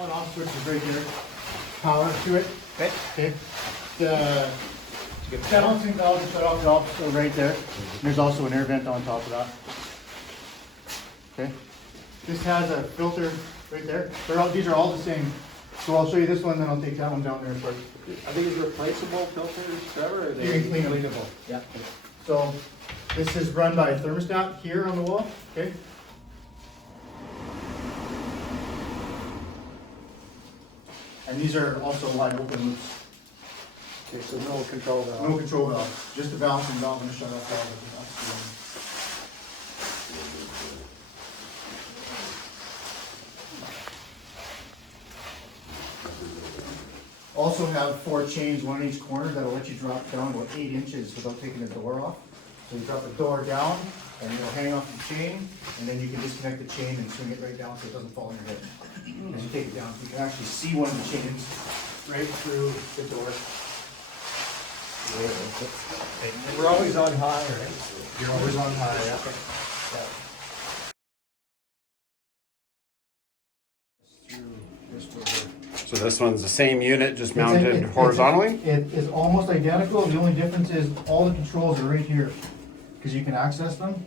on-off switch is right here. Power to it. Okay. Okay. The balancing valve and shut off valve is still right there. There's also an air vent on top of that. Okay. This has a filter right there. These are all the same. So I'll show you this one, then I'll take that one down there first. Are these replaceable filters, Trevor? Or are You can they clean them. cleanable? Yeah. So this is run by a thermostat here on the wall. Okay. And these are also wide open loops. Okay, so no control valve. No control valve, just a balancing valve and a shut off valve. Also have 4 chains, 1 in each corner, that'll let you drop down about 8 inches without taking the door off. So you drop the door down and it'll hang off the chain, and then you can disconnect the chain and swing it right down so it doesn't fall on your head. As you take it down, you can actually see one of the chains right through the door. And we're always on high, right? You're always on high, yeah. So this one's the same unit, just mounted horizontally? It is almost identical. The only difference is all the controls are right here, because you can access them.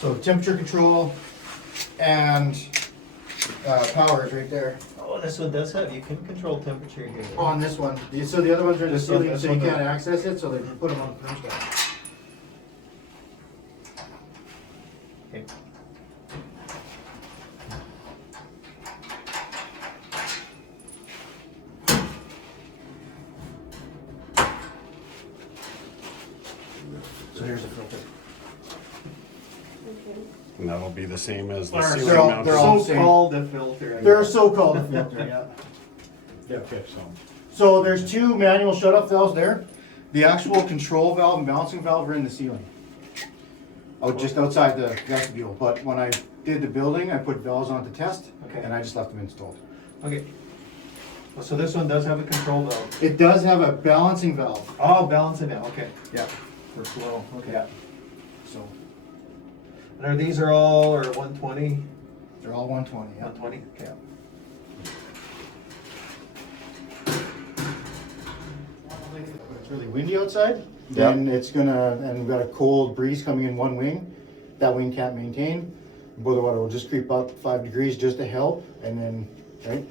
So temperature control and power is right there. Oh, this one does have, you can control temperature here. On this one. So the other ones are in the This one- ceiling, this so you one, can't access it, so they put them on the thermostat. Okay. So here's the filter. And that'll be the same as the They're ceiling all- mounted. they're all- So-called a filter. I They're guess. so-called a filter, yeah. Yeah, okay, so. So there's 2 manual shut-off valves there. The actual control valve and balancing valve are in the ceiling. Oh, just outside the vestibule. But when I did the building, I put valves on to test, Okay. and I just left them installed. Okay. Well, so this one does have a control valve. It does have a balancing valve. Oh, balancing it, okay. Yeah. For flow, okay. Yeah. So And are these all, or 120? they're all 120. Yeah. 120? Okay. It's really windy outside. Then it's gonna, and we've got a cold breeze coming in one wing. That wing can't maintain. Boiler water will just creep up 5 degrees just to help, and then, right?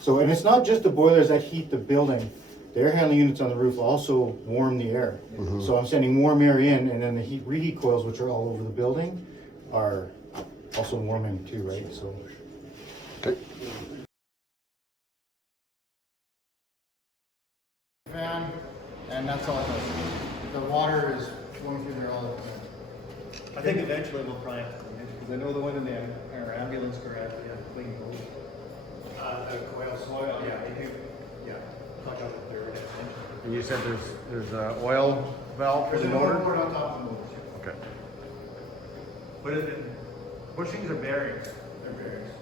So, and it's not just the boilers that heat the building. The air handling units on the roof also warm the air. So I'm sending warm air in, and then the reheat coils, which are all over the building, are also warming too, right? So. Okay. Fan, and that's all it does. The water is going through there all the time. I think eventually we'll probably have to clean it, because I know the one in our ambulance garage, we have to clean those. The coil Soil, yeah, they do. Yeah. Like on the third, I think. And you said there's a oil valve for There's the an oil motor? port on top of the motor. Okay. What is it? Bushings or bearings? They're bearings.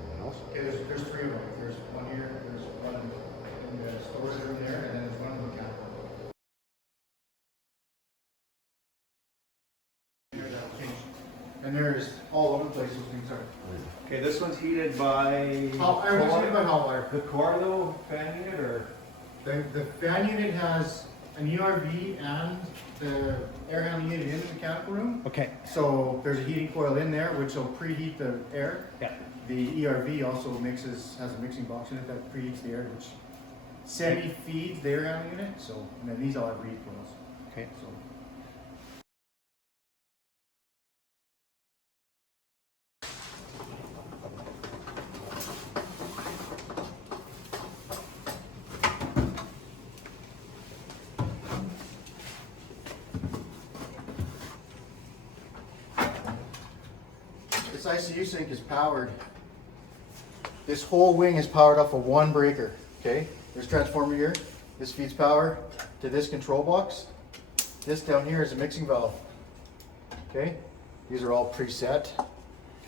Anything else? Okay, there's 3 of them. There's one here, there's one in the storage room there, and then there's one in the mechanical. And there's all over the place those things are. Okay, this one's heated by. I was thinking about hot water. The core though, fan unit or? The fan unit has an ERV and the air handling unit in the mechanical room. Okay. So there's a heating coil in there which will preheat the air. Yeah. The ERV also has a mixing box in it that preheats the air, which semi-feeds the air handling unit. So, and then these all have reheat coils. Okay. So. This ICU sink is powered. This whole wing is powered off of 1 breaker. Okay, there's a transformer here. This feeds power to this control box. This down here is a mixing valve. Okay, these are all preset.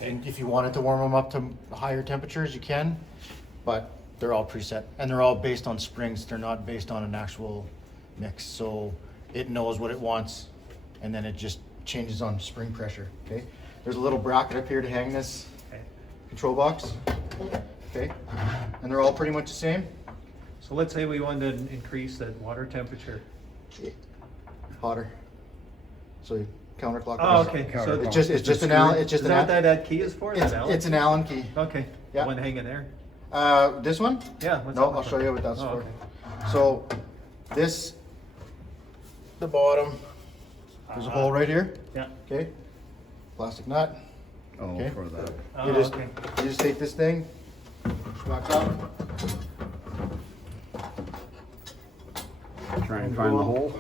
And if you wanted to warm them up to higher temperatures, you can, but they're all preset and they're all based on springs. They're not based on an actual mix. So it knows what it wants, and then it just changes on spring pressure, okay? There's a little bracket up here to hang this control box, okay? And they're all pretty much the same. So let's say we wanted to increase that water temperature. Hotter. So you counterclockwise. Oh, okay. So It's just an Allen. It's just is an that what Allen. that key is for? That Allen? It's an Allen key. Okay. Yeah. The one hanging there. This one? Yeah. What's No, that I'll for? show you what that's Oh, for. okay. So this, the bottom, there's a hole right here. Yeah. Okay. Plastic nut. Oh, Okay. for that. Oh, You just okay. you just take this thing, wax up. Try and find the hole.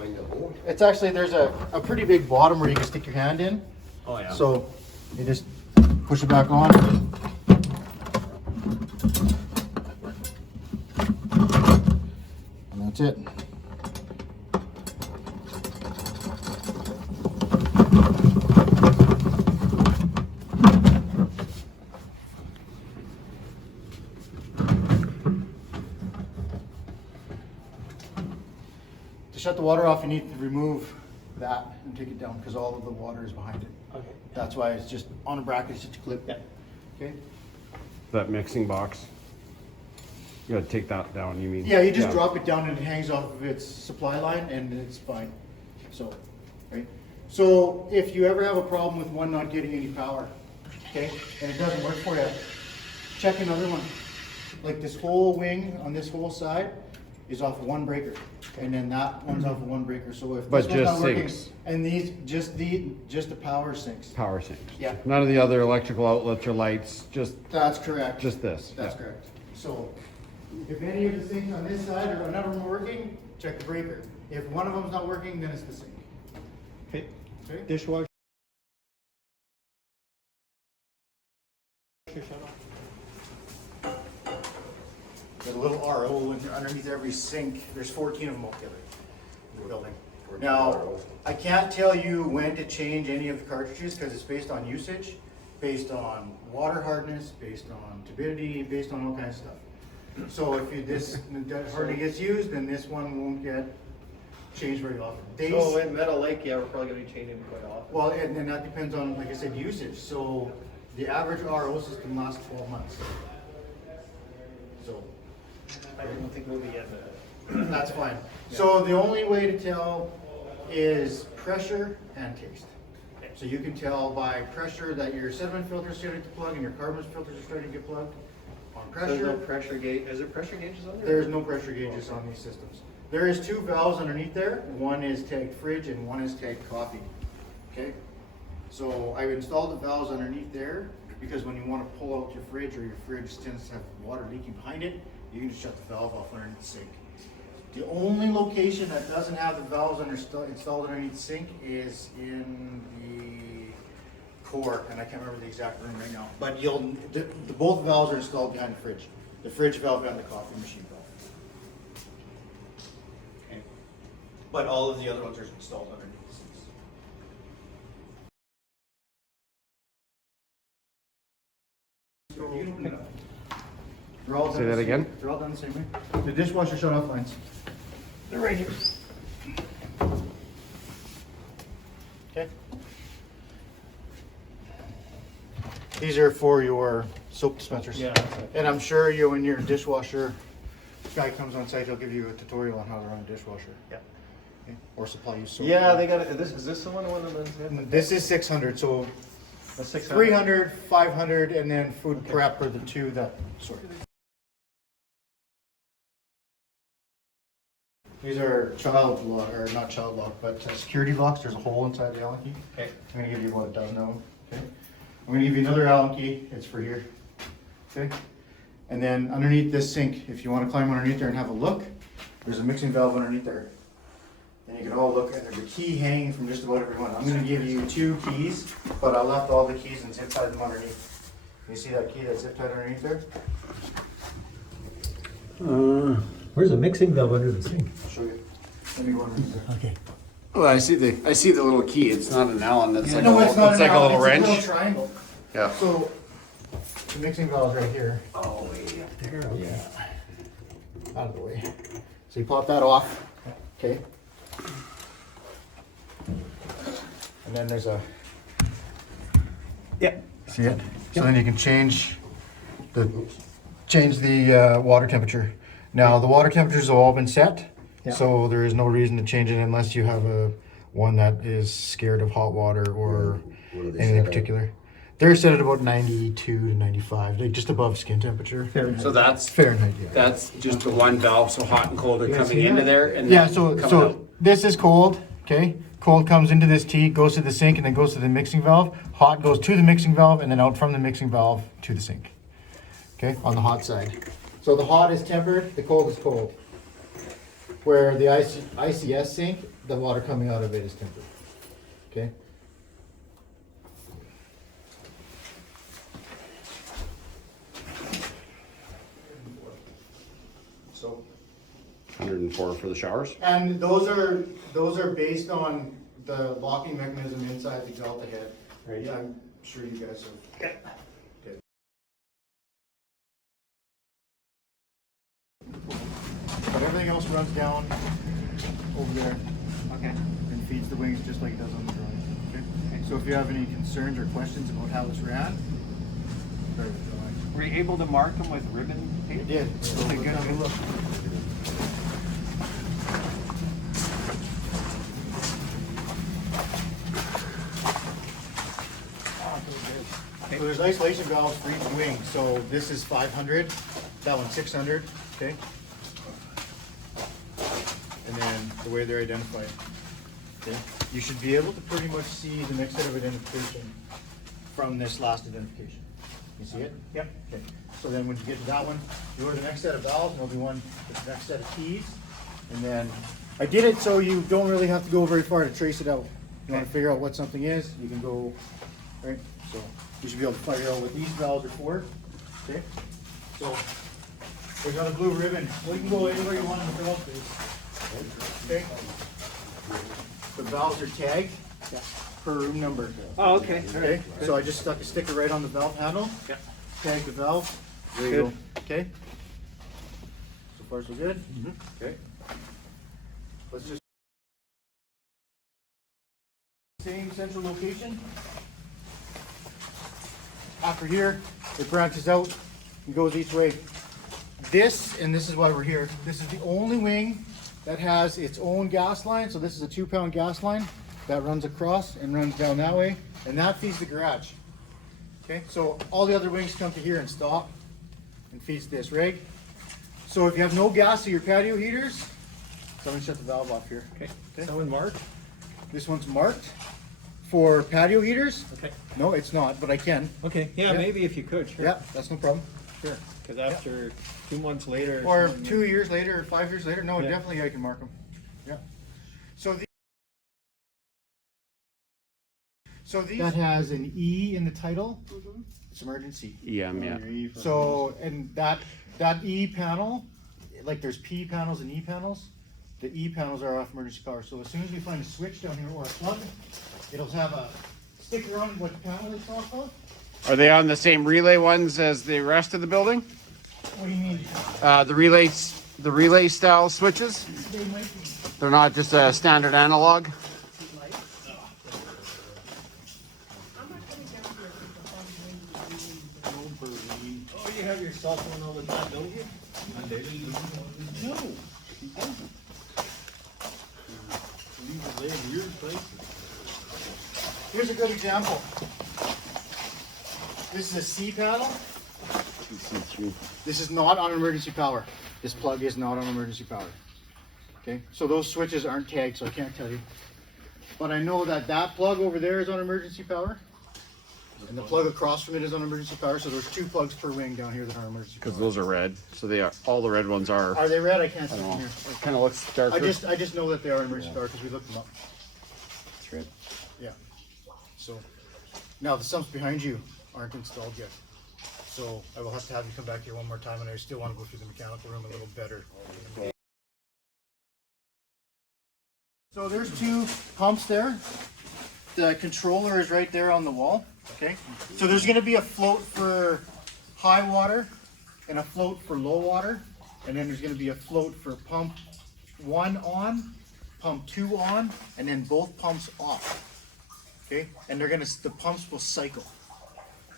It's actually, there's a pretty big bottom where you can stick your hand in. Oh yeah. So you just push it back on. And that's it. To shut the water off, you need to remove that and take it down because all of the water is behind it. Okay. That's why it's just on a bracket, it's just a clip. Yeah. Okay. That mixing box. You gotta take that down, you mean? Yeah, you just drop it down and it hangs off of its supply line and it's fine. So, right? So if you ever have a problem with one not getting any power, okay, and it doesn't work for you, check another one. Like this whole wing on this whole side is off one breaker, and then that one's off of one breaker. So if But this one's just not working, sinks. and these just the power sinks. Power sinks. Yeah. None of the other electrical outlets or lights, just That's correct. this. That's Yeah. correct. So if any of the sinks on this side or none of them are working, check the breaker. If one of them's not working, then it's the sink. Okay. Okay? Dishwasher. There's a little RO underneath every sink. There's 14 of them altogether in the building. Now, I can't tell you when to change any of the cartridges because it's based on usage, based on water hardness, based on turbidity, based on all kinds of stuff. So if this hardly gets used, then this one won't get changed very often. So in Meadow Lake, yeah, we're probably gonna be changing quite often. Well, and that depends on, like I said, usage. So the average RO system lasts 12 months. So I don't think we'll be getting that. that's fine. So the only way to tell is pressure and taste. So you can tell by pressure that your sediment filter is starting to plug and your carbon filters are starting to get plugged. On So there's no pressure, pressure gauge. Is there pressure gauges on there? there's no pressure gauges on these systems. There is 2 valves underneath there. One is tagged fridge and one is tagged coffee. Okay? So I've installed the valves underneath there because when you want to pull out your fridge or your fridge tends to have water leaking behind it, you can just shut the valve off underneath the sink. The only location that doesn't have the valves installed underneath the sink is in the core, and I can't remember the exact room right now. But both valves are installed behind the fridge. The fridge valve and the coffee machine valve. Okay. But all of the other ones are installed underneath the sinks. They're all Say done that the same- again? They're all done the same way. The dishwasher shut-off lines. They're right here. Okay. These are for your soap dispensers. Yeah. And I'm sure you, when your dishwasher guy comes on site, he'll give you a tutorial on how to run a dishwasher. Yeah. Okay? Or supply you soap. Yeah, they got it. Is this the one of them? This is 600, so The 600. 300, 500, and then food prep are the two that sort. These are child lock, or not child lock, but security locks. There's a hole inside the Allen key. Okay. I'm gonna give you about a dozen of them. Okay. I'm gonna give you another Allen key. It's for here. Okay. And then underneath this sink, if you want to climb underneath there and have a look, there's a mixing valve underneath there. And you can all look, and there's a key hanging from just about every one. I'm gonna give you 2 keys, but I left all the keys and zip tied them underneath. You see that key that's zip tied underneath there? Where's the mixing valve under the sink? I'll show you. Let me go underneath there. Okay. Well, I see the little key. It's not an Allen. It's like No, a it's not it's an like a Allen, little it's wrench. a little triangle. Yeah. So, the mixing valve's right here. Oh, way up there, okay. Out of the way. So you pop that off, okay? and then there's a, Yeah. see it? So then you can change the water temperature. Now, the water temperatures have all been set, so there is no reason to change it unless you have one that is scared of hot water or anything in particular. They're set at about 92 to 95, like just above skin temperature. So that's Fahrenheit, yeah. that's just the one valve, so hot and cold are coming into there and Yeah, then coming so out. this is cold, okay? Cold comes into this T, goes to the sink, and then goes to the mixing valve. Hot goes to the mixing valve, and then out from the mixing valve to the sink. Okay, on the hot side. So the hot is tempered, the cold is cold. Where the ICS sink, the water coming out of it is tempered. Okay? So 104 for the showers. and those are based on the locking mechanism inside the delta head. Right. Yeah, I'm sure you guys have. Okay. But everything else runs down over there. Okay. And feeds the wings just like it does on the drawing. Okay. So if you have any concerns or questions about how it's ran, start with the drawing. Were you able to mark them with ribbon tape? Yeah. So Okay, let's good, have a good. look. So there's isolation valves for each wing. So this is 500, that one's 600, okay? And then the way they're identified. Okay? You should be able to pretty much see the next set of identification from this last identification. You see it? Yep. Okay. So then when you get to that one, you go to the next set of valves, and there'll be one with the next set of keys. And then I did it so you don't really have to go very far to trace it out. You want to figure out what something is, you can go, right? So you should be able to figure out what these valves are for. Okay? So there's another blue ribbon. Well, you can go anywhere you want in the valve space. Okay? The valves are tagged per room number. Oh, okay. Okay? So I just stuck a sticker right on the valve handle. Yeah. Tag the valve. There you go. Okay? So far so good? Okay. Let's just same central location. After here, it branches out and goes each way. This, and this is why we're here, this is the only wing that has its own gas line. So this is a 2-pound gas line that runs across and runs down that way, and that feeds the garage. Okay, so all the other wings come to here and stop and feeds this rig. So if you have no gas to your patio heaters, someone shut the valve off here. Okay. Someone marked? This one's marked for patio heaters. Okay. No, it's not, but I can. Okay. Yeah, Yeah. maybe if you could, sure. Yeah, that's no problem. Sure. Because after 2 months later. Or something, 2 years later, or 5 years later, no, Yeah. definitely I can mark them. Yeah. So these that has an E in the title. It's emergency. Yeah. So and that E panel, like there's P panels and E panels. The E panels are off emergency power. So as soon as we find a switch down here or a plug, it'll have a sticker on what panel it's off of. Are they on the same relay ones as the rest of the building? What do you mean? The relay style switches? They might be. They're not just a standard analog? Oh, you have your cell phone all the time, don't you? On daily? No. You don't. Leave it laying weird places. Here's a good example. This is a C panel. This is not on emergency power. This plug is not on emergency power. Okay, so those switches aren't tagged, so I can't tell you. But I know that that plug over there is on emergency power. And the plug across from it is on emergency power, so there's 2 plugs per wing down here that are on emergency power. Because those are red, so they are. All the red ones are. Are they red? I can't see I them don't here. know. It kind of looks darker. I just know that they are on emergency power because we looked them up. It's red. Yeah. So now the sumps behind you aren't installed yet. So I will have to have you come back here one more time, and I still want to go through the mechanical room a little better. So there's 2 pumps there. The controller is right there on the wall. Okay. So there's going to be a float for high water and a float for low water, and then there's going to be a float for pump 1 on, pump 2 on, and then both pumps off. Okay, and the pumps will cycle.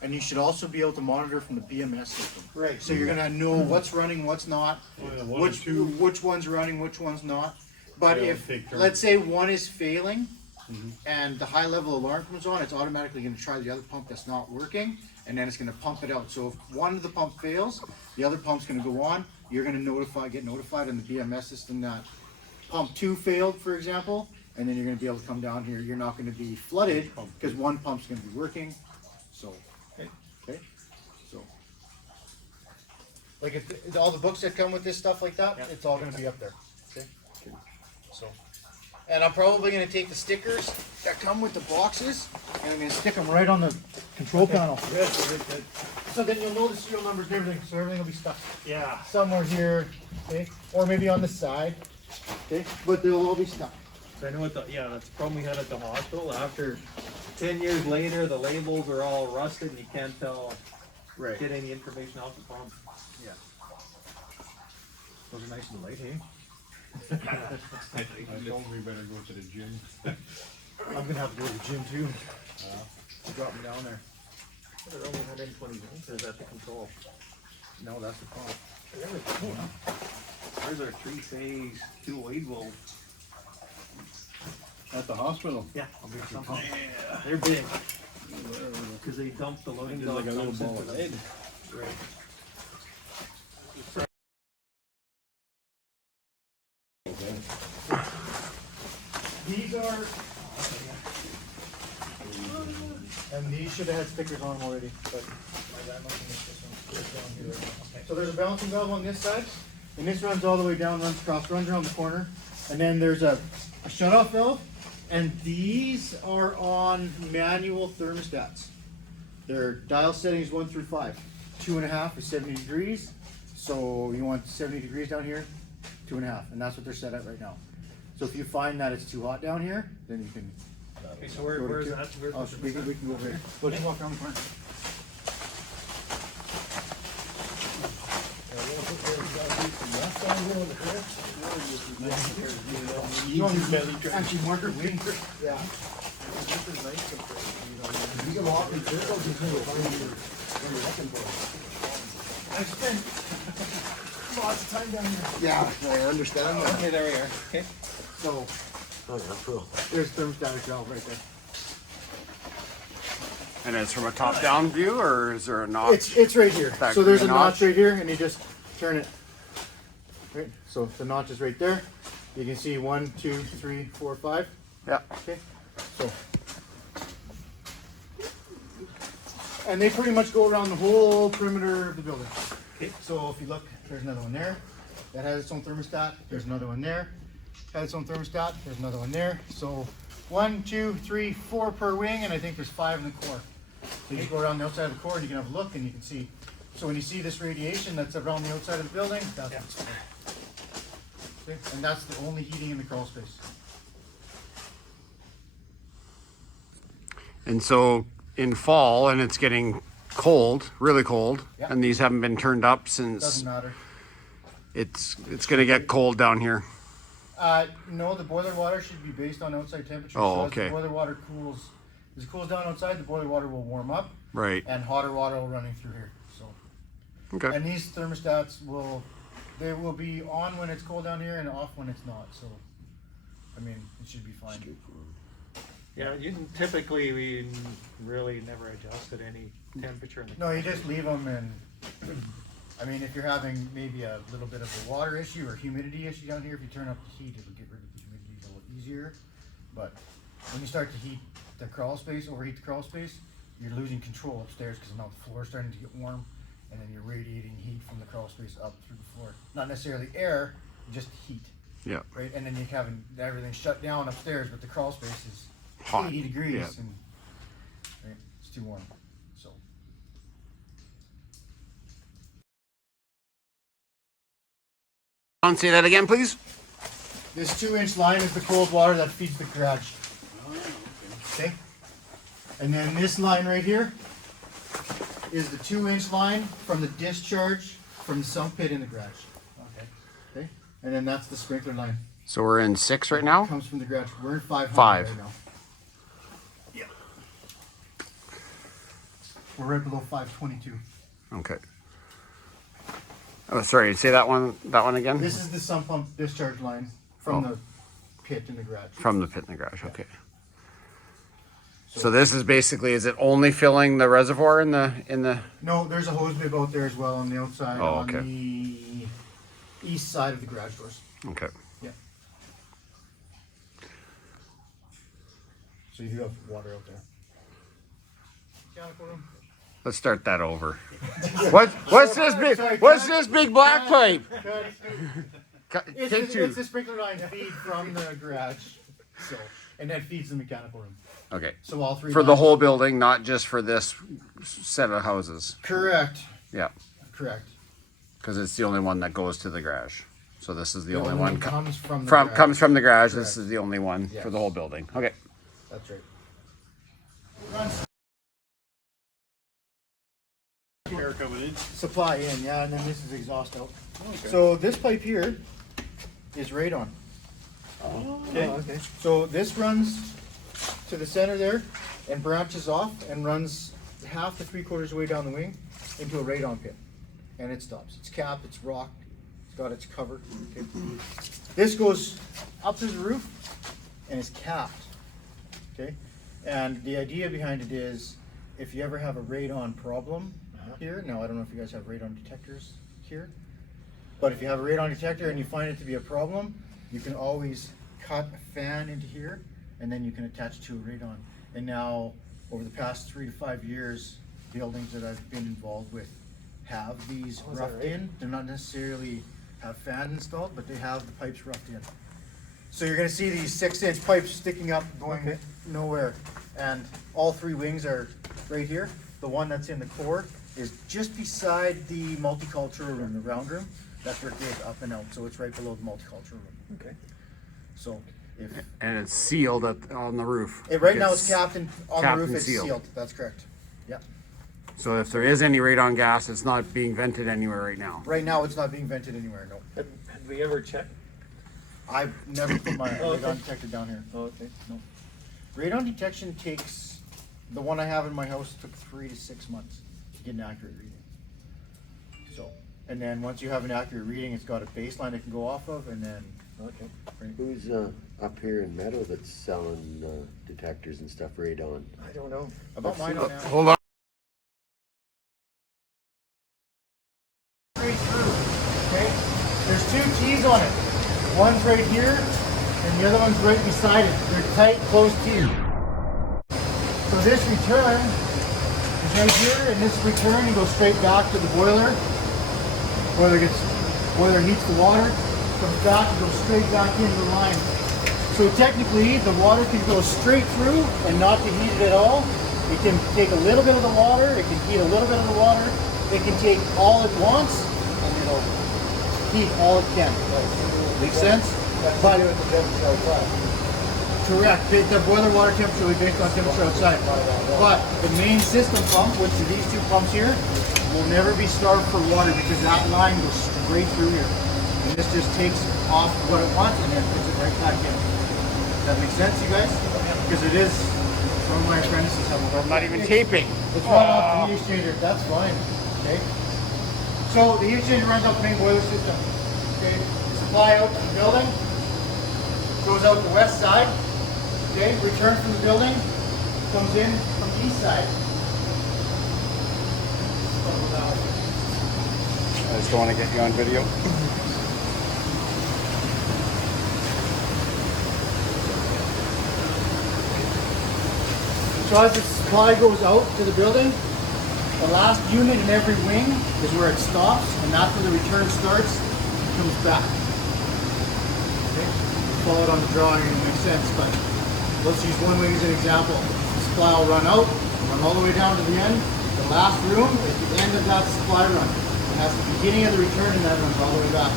And you should also be able to monitor from the BMS system. Right. So you're gonna know what's running, what's not, which one's running, which one's not. But Yeah, if, take turns. let's say one is failing and the high level alarm comes on, it's automatically gonna try the other pump that's not working, and then it's gonna pump it out. So if one of the pump fails, the other pump's gonna go on, you're gonna get notified in the BMS system that pump 2 failed, for example, and then you're gonna be able to come down here. You're not gonna be flooded because one pump's gonna be working, so. Okay, so, like if all the books that come with this stuff like that, it's all gonna be up there, okay? So, and I'm probably gonna take the stickers that come with the boxes, and I'm gonna stick them right on the control panel. Good, good, good. So then you'll know the serial numbers and everything, so everything will be stuck Yeah. somewhere here, okay? Or maybe on the side, okay? But they'll all be stuck. So I know what that's the problem we had at the hospital. After 10 years later, the labels are all rusted and you can't tell, get any information off the pump. Yeah. Those are nice and light, hey? I told we better go to the gym. I'm gonna have to go to the gym too. Drop me down there. They're only 120 volts, or is that the control? No, that's the pump. Really cool, huh? There's our 3-phase 208 volt. At the hospital. Yeah, they're big. Because they dumped the loading Just like a little ball of lead. Right. These are, and these should have had stickers on them already, but my guy must have missed this one. It's down here right now. So there's a balancing valve on this side, and this runs all the way down, runs across, runs around the corner, and then there's a shutoff valve, and these are on manual thermostats. Their dial settings 1 through 5. 2.5 is 70 degrees, so you want 70 degrees down here, 2.5, and that's what they're set at right now. So if you find that it's too hot down here, then you can. Okay, so where's that? Where's Oh, we can go over here. We'll just walk around the corner. You want to actually marker wing? Yeah. You can walk in circles until you find where you're looking for. I spent lots of time down here. Yeah, I understand that. Okay, there we are. Okay. So, there's thermostatic valve right there. And it's from a top-down view, or is there a notch? It's right here. That So there's a green notch notch? right here, and you just turn it. Right. So the notch is right there. You can see 1, 2, 3, 4, 5. Yeah. Okay. So, and they pretty much go around the whole perimeter of the building. Okay. So if you look, there's another one there. That has its own thermostat. There's another one there. Has its own thermostat. There's another one there. So 1, 2, 3, 4 per wing, and I think there's 5 in the core. So you just go around the outside of the core, and you can have a look, and you can see. So when you see this radiation that's around the outside of the building, that's what's there. Okay? And that's the only heating in the crawl space. And so in fall, and it's getting cold, really cold, Yeah. and these haven't been turned up since Doesn't matter. it's gonna get cold down here. No, the boiler water should be based on outside temperature. Oh, so okay. As the boiler water cools, as it cools down outside, the boiler water will warm up, Right. and hotter water will running through here. So, Okay. and these thermostats will be on when it's cold down here and off when it's not. So, I mean, it should be fine. Yeah, typically we really never adjusted any temperature in the. No, you just leave them, and I mean, if you're having maybe a little bit of a water issue or humidity issue down here, if you turn up the heat, it'll get rid of the humidity a little easier. But when you start to heat the crawl space, overheat the crawl space, you're losing control upstairs because now the floor is starting to get warm, and then you're radiating heat from the crawl space up through the floor. Not necessarily air, just heat, Yeah. right? And then you're having everything shut down upstairs, but the crawl space is Hot. 80 degrees, Yeah. and right, it's too warm. So. Say that again, please. This 2-inch line is the cold water that feeds the garage. Okay? And then this line right here is the 2-inch line from the discharge from the sump pit in the garage. Okay. Okay? And then that's the sprinkler line. So we're in 6 right now. Comes from the garage. We're in 500 5. right now. We're right below 522. Okay. Oh, sorry. Say that one again. This is the sump pump discharge line from the pit in the garage. From the pit in the garage. Okay. So this is basically, is it only filling the reservoir in the? No, there's a hose bib out there as well on the outside Oh, okay. on the east side of the garage doors. Okay. Yeah. So you do have water out there. Mechanical room. Let's start that over. What's this big? What's this big black pipe? Take two. It's the sprinkler line feed from the garage, so and that feeds the mechanical room. Okay. So all three For the lines- whole building, not just for this set of houses. Correct. Yeah. Correct. Because it's the only one that goes to the garage. So this is the only one comes from the garage. comes from the garage. Correct. This is the only one Yes. for the whole building. Okay. That's right. Air coming in. Supply in, yeah, and then this is exhaust out. So this pipe here is radon. Okay. So this runs to the center there and branches off and runs half to 3/4 way down the wing into a radon pit. And it stops. It's capped, it's rocked, it's got its cover. Okay. This goes up to the roof and is capped. Okay. And the idea behind it is if you ever have a radon problem here, now I don't know if you guys have radon detectors here, but if you have a radon detector and you find it to be a problem, you can always cut a fan into here and then you can attach to a radon. And now over the past 3 to 5 years, buildings that I've been involved with have these roughed in. They're not necessarily have fan installed, but they have the pipes roughed in. So you're gonna see these 6-inch pipes sticking up going nowhere. And all 3 wings are right here. The one that's in the core is just beside the multicultural room, the round room. That's where it goes up and out. So it's right below the multicultural room. Okay. So if And it's sealed on the roof. right now it's capped and on capped the roof and it's sealed. sealed. That's correct. Yeah. So if there is any radon gas, it's not being vented anywhere right now. Right now it's not being vented anywhere. No. Had we ever checked? I've never put my Oh, okay. radon detector down here. Oh, okay. No. Radon detection takes, the one I have in my house took 3 to 6 months to get an accurate reading. So, and then once you have an accurate reading, it's got a baseline it can go off of, and then, Okay. right? Who's up here in Meadow that's selling detectors and stuff radon? I don't know. About mine on now. Hold on. Straight through, okay? There's 2 T's on it. One's right here, and the other one's right beside it. They're tight, closed T's. So this return is right here, and this return, you go straight back to the boiler. Boiler heats the water, comes back and goes straight back into the line. So technically, the water can go straight through and not be heated at all. It can take a little bit of the water, it can heat a little bit of the water, it can take all at once, and it'll heat all it can. Make sense? But correct. The boiler water temperature will be based on temperature outside. But the main system pump, which are these 2 pumps here, will never be starved for water because that line goes straight through here. And this just takes off what it wants and then puts it right back in. Does that make sense, you guys? Because it is, some of my apprentices have a I'm not even taping. It's run off the heat exchanger, that's fine, okay? So the heat exchanger runs off the main boiler system, okay? Supply out to the building, goes out the west side, okay? Return from the building, comes in from the east side. I just don't want to get you on video. So as the supply goes out to the building, the last unit in every wing is where it stops, and that's where the return starts and comes back. Okay? Follow it on the drawing, it makes sense, but let's use one wing as an example. The supply will run out, run all the way down to the end. The last room is the end of that supply run. That's the beginning of the return, and that runs all the way back.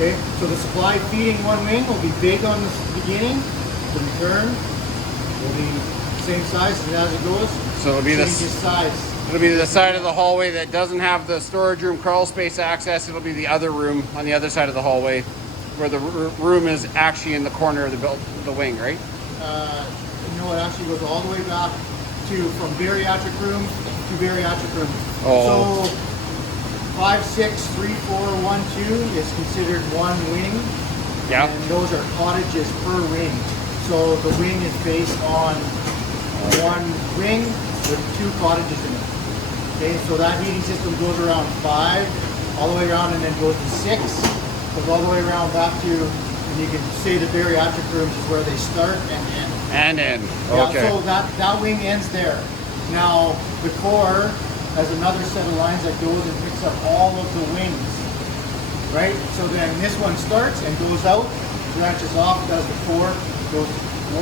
Okay, so the supply feeding one wing will be big on the beginning. The return will be same size as it goes. So it'll be changes this. size. It'll be the side of the hallway that doesn't have the storage room crawl space access. It'll be the other room on the other side of the hallway, where the room is actually in the corner of the wing, right? No, it actually goes all the way back to from bariatric room two bariatric rooms. Oh. So 5, 6, 3, 4, 1, 2 is considered one wing. Yeah. And those are cottages per wing. So the wing is based on one wing with 2 cottages in it. Okay, so that heating system goes around 5, all the way around, and then goes to 6, goes all the way around back to, and you can say the bariatric rooms is where they start and end. And in. Yeah, Okay. so that wing ends there. Now the core has another set of lines that goes and picks up all of the wings, right? So then this one starts and goes out, branches off, does the core, goes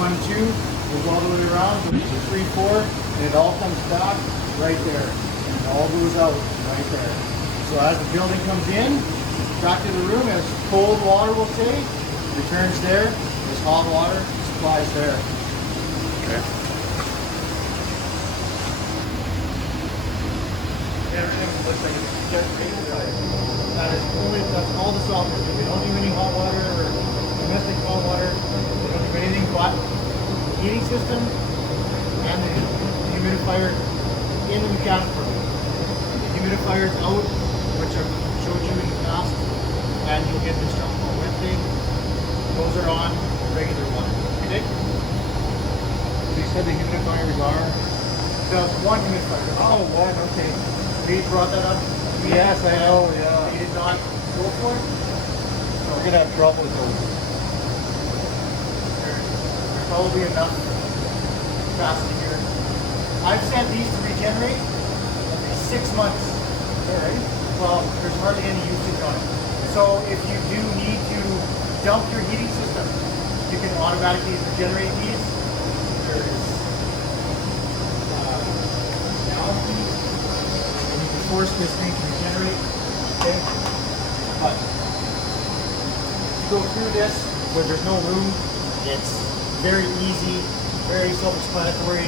1, 2, goes all the way around, goes to 3, 4, and it all comes back right there. And it all goes out right there. So as the building comes in, back to the room, as cold water will say, returns there, as hot water supplies there. Okay. Everything looks like it's just that's all the software. We don't do any hot water or domestic hot water. We don't do anything but the heating system and the humidifier in the mechanical room. The humidifiers out, which I've showed you in the past, and you'll get this jump on Wednesday. Those are on regular water. Okay? You said the humidifiers are the one humidifier. Oh, one. Okay. You brought that up? Yes, I know, yeah. You did not go for it? We're gonna have trouble with those. There's probably enough capacity here. I've sent these to regenerate every 6 months. Alright. Well, there's hardly any usage on it. So if you do need to dump your heating system, you can automatically regenerate these. There's down heat. Force this thing to regenerate. Okay? But to go through this where there's no room, it's very easy, very self-explanatory.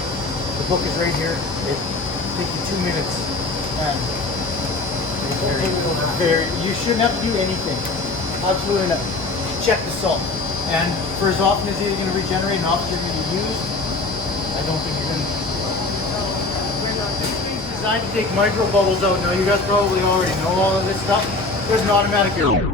The book is right here. It takes you 2 minutes. And it's very, you shouldn't have to do anything. Absolutely not. Check the salt. And for as often as you're going to regenerate and often you're going to use, I don't think you're going to. Designed to take micro bubbles out. Now you guys probably already know all of this stuff. There's an automatic air.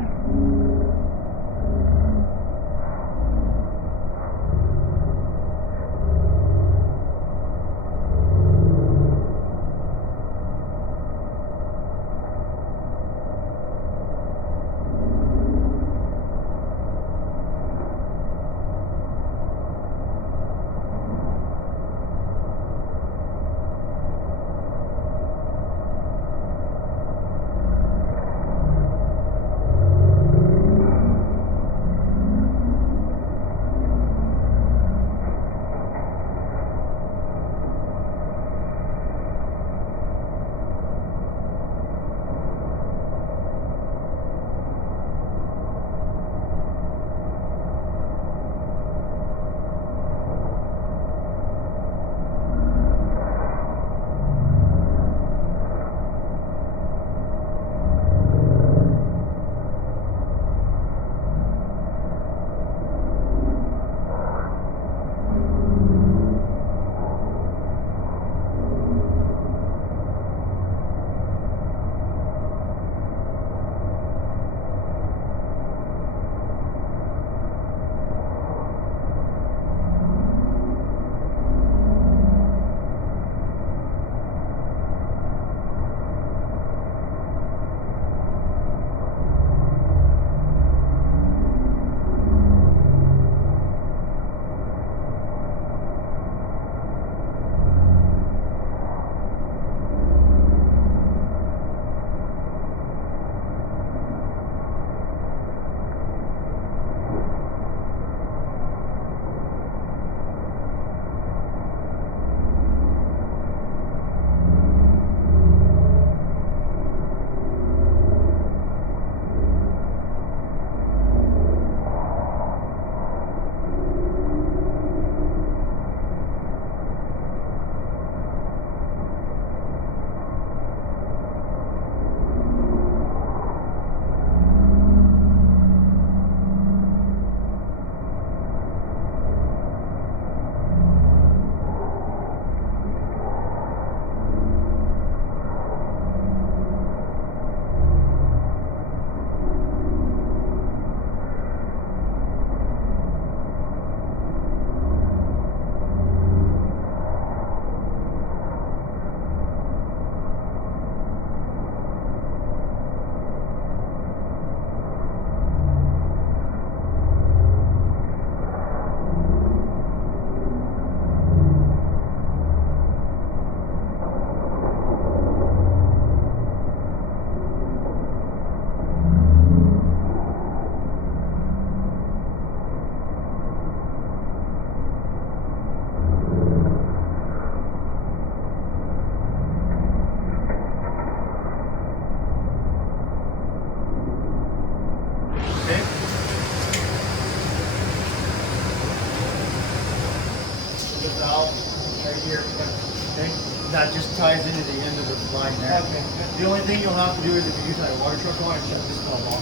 that just ties into the end of the line there. Okay. The only thing you'll have to do is if you use that water truck on and shut this valve off.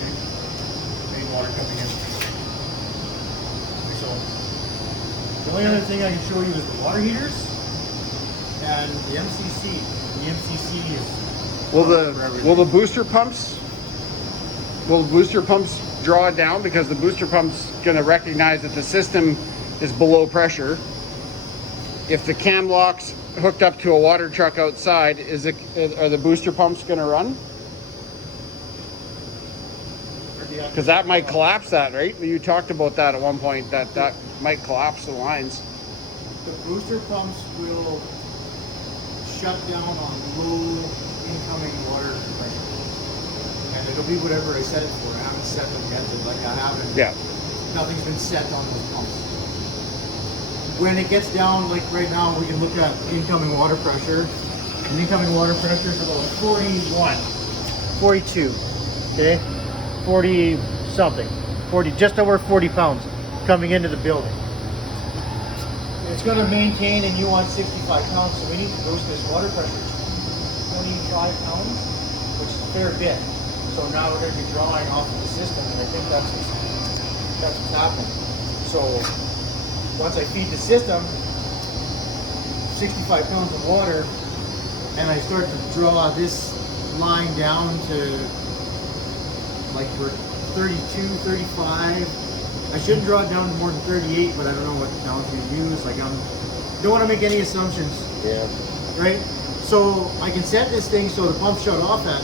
Okay. Main water coming in. So, the only other thing I can show you is the water heaters and the MCC. The MCC is Will the booster pumps draw it down, because the booster pump's going to recognize that the system is below pressure? If the cam lock's hooked up to a water truck outside, are the booster pumps going to run? Because that might collapse that, right? You talked about that at one point, that might collapse the lines. The booster pumps will shut down on low incoming water pressure. And it'll be whatever I set it for. I haven't set them yet, but like I haven't. Yeah. Nothing's been set on those pumps. When it gets down, like right now, we can look at incoming water pressure. And incoming water pressure is about 41, 42, okay? 40 something, 40, just over 40 pounds coming into the building. It's going to maintain, and you want 65 pounds, so we need to boost this water pressure to 25 pounds, which is a fair bit. So now we're going to be drawing off of the system, and I think that's what's happening. So once I feed the system 65 pounds of water, and I start to draw this line down to like we're 32, 35. I shouldn't draw it down to more than 38, but I don't know what pounds we use. Like don't want to make any assumptions. Yeah. Right? So I can set this thing so the pump shut off at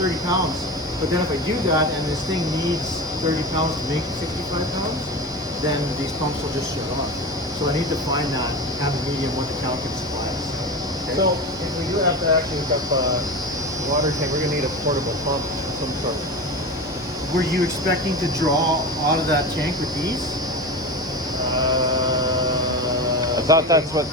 30 pounds. But then if I do that and this thing needs 30 pounds to make 65 pounds, then these pumps will just shut off. So I need to find that kind of medium what the count can supply us. Okay? So if we do have to actually hook up a water tank, we're gonna need a portable pump of some sort. Were you expecting to draw out of that tank with these? I thought that's what. You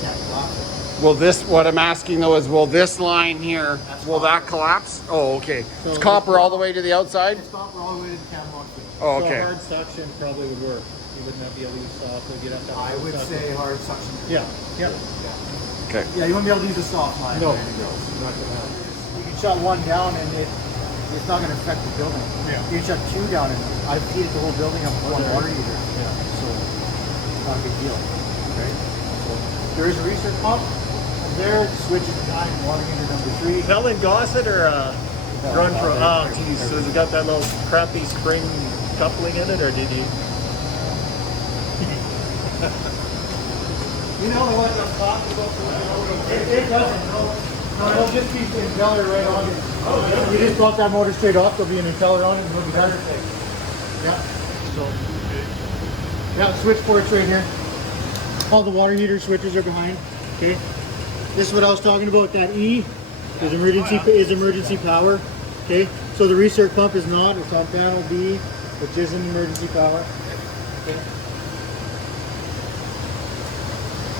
can't block it. Will this? What I'm asking though is, will this line here? Will that collapse? Oh, okay. So it's copper all the way to the outside. It's copper all the way to the cam lock. Oh, So okay. hard suction probably would work. You wouldn't have to be able to use soft. You'd have to have I would suction. say hard suction. Yeah. Yeah. Okay. Yeah, you won't be able to use a soft line. No. There you go. Not gonna happen. You can shut one down and it's not going to affect the building. Yeah. You can shut two down and I've heated the whole building up with one water heater. Yeah. So it's not a big deal. Okay. So there is a research pump. And there, switch is behind water heater number 3. Helen Gossett or Run Pro? Oh, geez. So has it got that little crappy spring coupling in it, or did you? You know what I'm talking about? It doesn't. No, it'll just be the impeller right on it. Oh, you just brought that motor straight off. There'll be an impeller on it, and it'll be done. Yeah. So. Yeah, the switch port's right here. All the water heater switches are behind. Okay. This is what I was talking about. That E is emergency power. Okay. So the recirc pump is not. It's on panel B, which is an emergency power. Okay.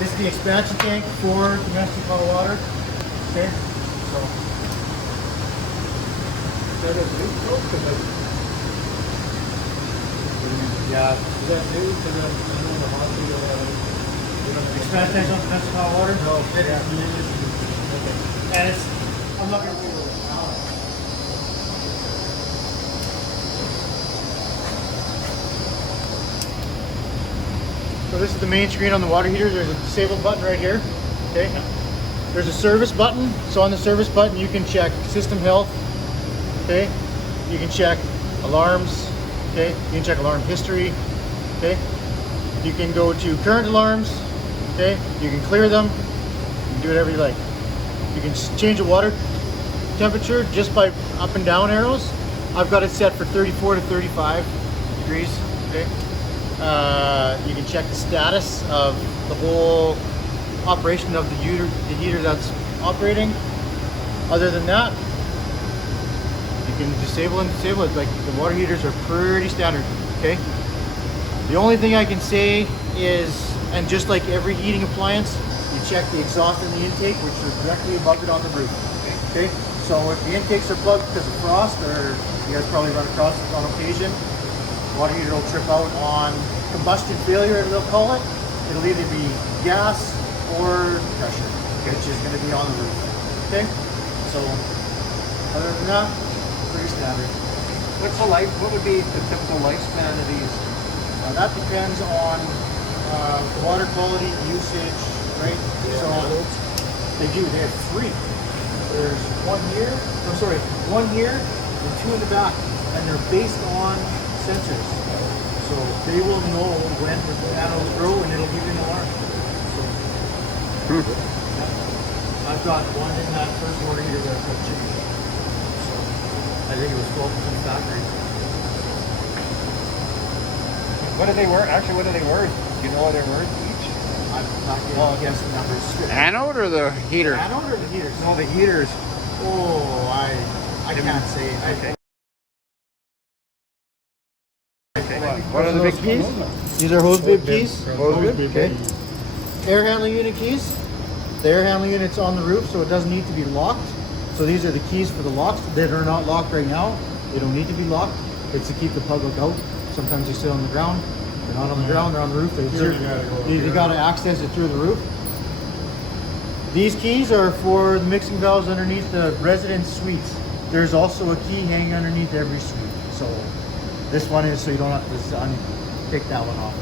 This is the expansion tank for domestic hot water. Okay, so yeah, Is that new to the hospital? expansion tank on domestic hot water. No. It Yeah. is. Okay. And it's. I'm not gonna do it now. So this is the main screen on the water heater. There's a disable button right here. Okay. There's a service button. So on the service button, you can check system health. Okay. You can check alarms. Okay. You can check alarm history. Okay. You can go to current alarms. Okay. You can clear them. You can do whatever you like. You can change the water temperature just by up and down arrows. I've got it set for 34 to 35 degrees. Okay. You can check the status of the whole operation of the heater that's operating. Other than that, you can disable and disable it. Like the water heaters are pretty standard. Okay. The only thing I can say is, and just like every heating appliance, you check the exhaust and the intake, which are directly above it on the roof. Okay. So if the intakes are plugged because of frost, or you guys probably run across it on occasion, water heater will trip out on combustion failure, they'll call it. It'll either be gas or pressure, which is gonna be on the roof. Okay? So, other than that, pretty standard. What would be the typical lifespan of these? That depends on water quality, usage, right? So, they have 3. There's 1 here, one here, and 2 in the back, and they're based on sensors. So they will know when the panels grow and it'll give you an alarm. So, yeah. I've got one in that first water heater that I changed. So I think it was 12% factory. What are they worth? Actually, what are they worth? Do you know what they're worth each? I'm not going to guess the numbers. Anode or the heater? Anode or the heaters? No, the heaters. Oh, I can't say. Okay. What are the big keys? These are hose bib keys. Hose bib, Okay. Air handling unit keys. The air handling unit's on the roof, so it doesn't need to be locked. So these are the keys for the locks that are not locked right now. They don't need to be locked. It's to keep the public out. Sometimes they sit on the ground. They're not on the ground, they're on the roof. You gotta access it through the roof. These keys are for the mixing valves underneath the residence suites. There's also a key hanging underneath every suite. So this one is so you don't have to pick that one off.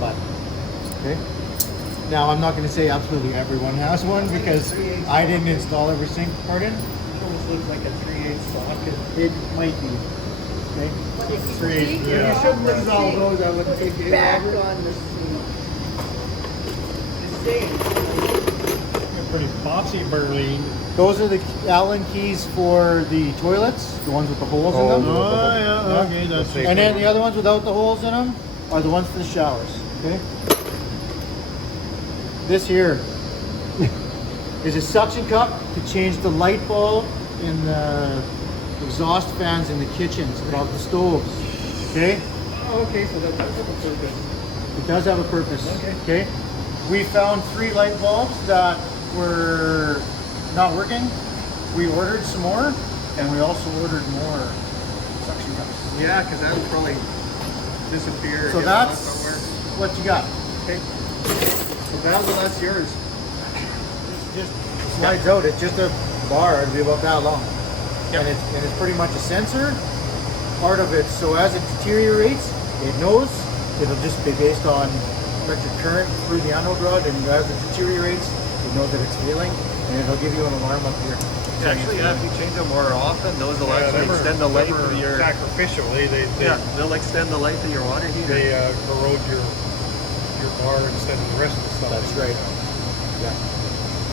But okay. Now I'm not going to say absolutely everyone has one because I didn't install every sink part in. It almost looks like a 3/8 socket. It might be. Okay. You shouldn't lose all those. I wouldn't take it Back over. on the seat. Pretty bossy, Berlin. Those are the Allen keys for the toilets, the ones with the holes in them. Oh, yeah, okay, that's safe. And then the other ones without the holes in them are the ones for the showers. Okay. This here is a suction cup to change the light bulb in the exhaust fans in the kitchens above the stoves. Okay. Oh, okay, so that does have a purpose. It does have a purpose. Okay. Okay. We found 3 light bulbs that were not working. We ordered some more, and we also ordered more suction cups. Yeah, because that would probably disappear. So if that's somewhere. what you got. Okay. So Basil, that's yours. It just slides out. It's just a bar. It'll be about that long. Yep. And it's pretty much a sensor part of it. So as it deteriorates, it knows. It'll just be based on electric current through the anode rod, and as it deteriorates, it knows that it's failing, and it'll give you an alarm up here. Actually, yeah, if you change them more often, those will actually extend the life of your. Sacrificial. Yeah, they'll extend the life of your water heater. They corrode your bar instead of the rest of the stuff. That's right. Yeah.